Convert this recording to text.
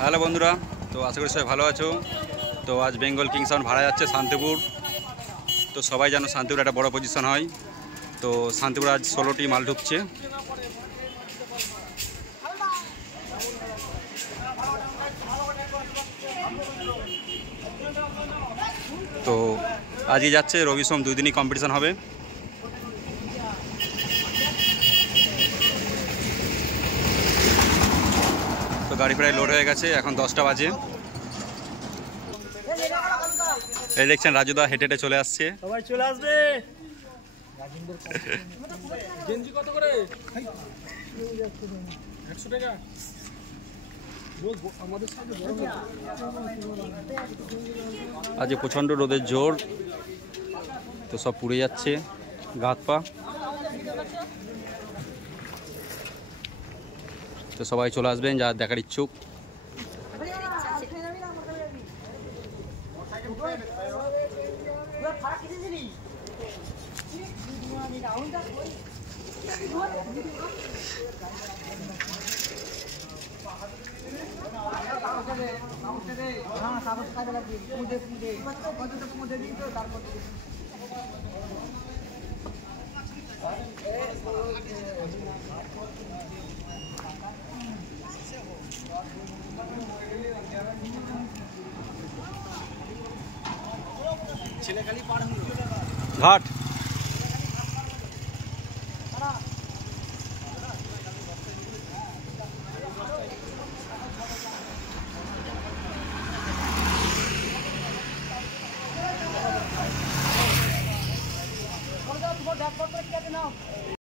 Hello বন্ধুরা, তো আশা করি সবাই ভালো আছো। তো আজ বেঙ্গল কিংস ভাড়া যাচ্ছে শান্তিপুর। তো সবাই জানো শান্তিপুর একটা বড় পজিশন হয়। তো শান্তিপুর আজ 16টি মাল ঢুকছে। তো আজই যাচ্ছে রবি সোম, 2 দিনই কম্পিটিশন হবে। তো গাড়ি প্রায় লোড হয়ে গেছে, এখন 10টা বাজে। এই দেখছেন রাজুদা হেঁটে হেঁটে চলে আসছে। সবাই চলে আসবে। গেঞ্জি কত করে? 100 টাকা। আজ প্রচণ্ড রোদের জোর, তো সব পুড়ে যাচ্ছে গা হাত পা। তো সবাই চলে আসবেন যা দেখার ইচ্ছুক। ঘাট ব্যাগ পত্র কেটে নাও।